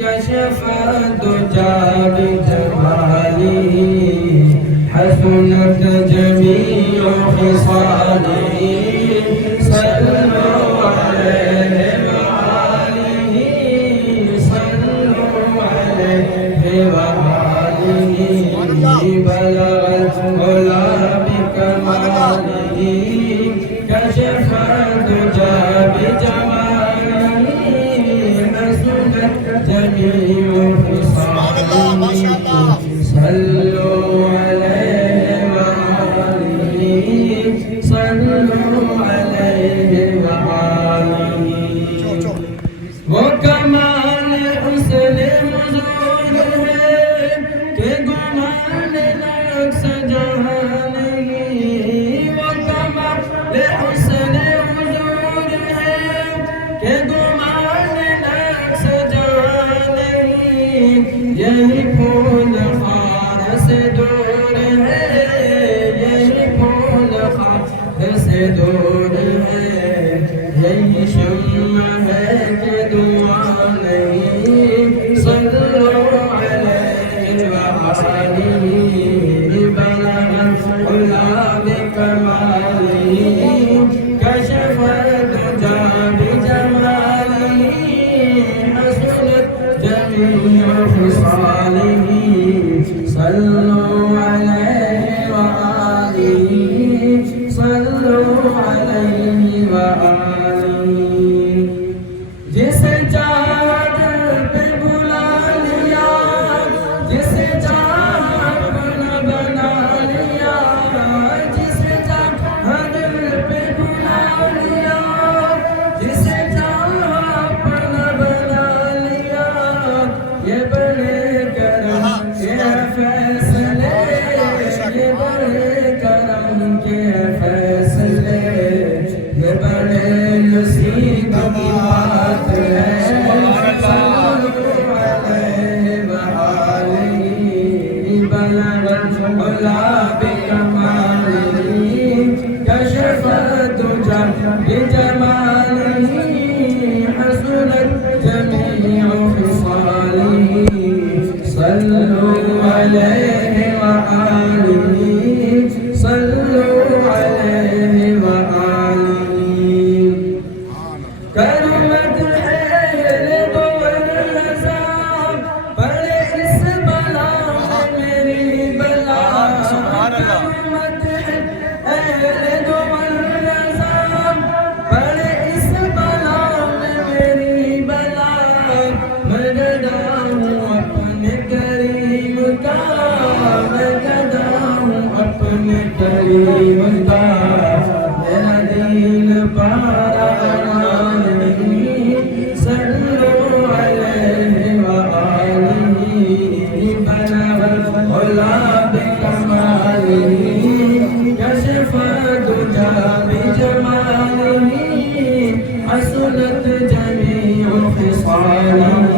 كشف الدجى بجماله حسنت جميع خصاله صلوا عليه وآله صلوا عليه وآله بلغت علا بكماله كشف الدجى بجماله حسنت جميع خصاله صلوا عليه وآله صلوا عليه وآله वो कमाल हुस्न हुजूर है कि गुमान नक्श जहां नहीं वो कमाल हुस्न हुजूर है कि गुमान नक्श जहां नहीं यही फूल खार से दूर है यही फूल खार से दूर है यही शम्म है कि दुआ नहीं सल्लल्लाहु अलैहि वसल्लम बलगत उला बिकमालिही कशफ दुजा बिजमालिही हसनत जमीउ खिसालिही सल्लु अलैहि वआलिही सल्लु अलैहि वआलिही जिसे चाहत पे बुला लिया जिसे चाहत अपना बना लिया जिसे चाहत पे बुला लिया जिसे चाहत अपना बना लिया ये बड़े करम के फैसले ये बड़े करम के फैसले ये बड़े नसीब की बात है बलगत उला बिकमालिही कशफ दुजा बिजमालिही हसनत जमीउ खिसालिही सल्लु अलैहि वआलिही सल्लु अलैहि वआलिही करमत है दो रज़ा पड़े इस बला में मेरी बला करमत है दो रज़ा पड़े इस बला में मेरी बला मैं गदा हूँ अपने करीम का मैं गदा हूँ अपने करीम का मेरा दीन पारा सल्लु अलैहि वआलिही बलगत उला बिकमालिही कशफ दुजा बिजमालिही हसनत जमीउ खिसालिही